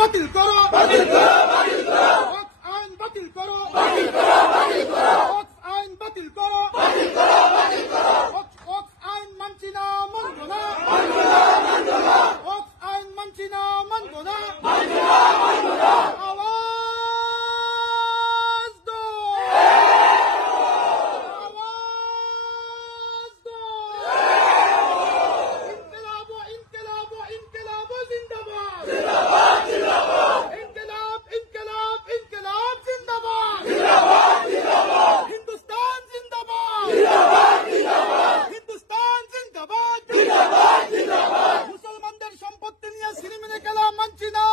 বাতিল করো, বাতিল করো, বাতিল করো, ওয়াকফ আইন বাতিল করো, বাতিল করো, বাতিল করো, ওয়াকফ আইন বাতিল করো, বাতিল করো, বাতিল করো, ওয়াকফ আইন মানছি না, মানব না, মানব না, মানব না, ওয়াকফ আইন মানছি না, মানব না, মানব না, মানব না, আওয়াজ দো, আওয়াজ দো, ইনকিলাব, ইনকিলাব, ইনকিলাব জিন্দাবাদ, জিন্দাবাদ, জিন্দাবাদ, ইনকিলাব, ইনকিলাব, ইনকিলাব জিন্দাবাদ, জিন্দাবাদ, জিন্দাবাদ, হিন্দুস্তান জিন্দাবাদ, জিন্দাবাদ, জিন্দাবাদ, হিন্দুস্তান জিন্দাবাদ, জিন্দাবাদ, জিন্দাবাদ, মুসলমানদের সম্পত্তি নিয়ে সিনেমিনে খেলা মানছি না,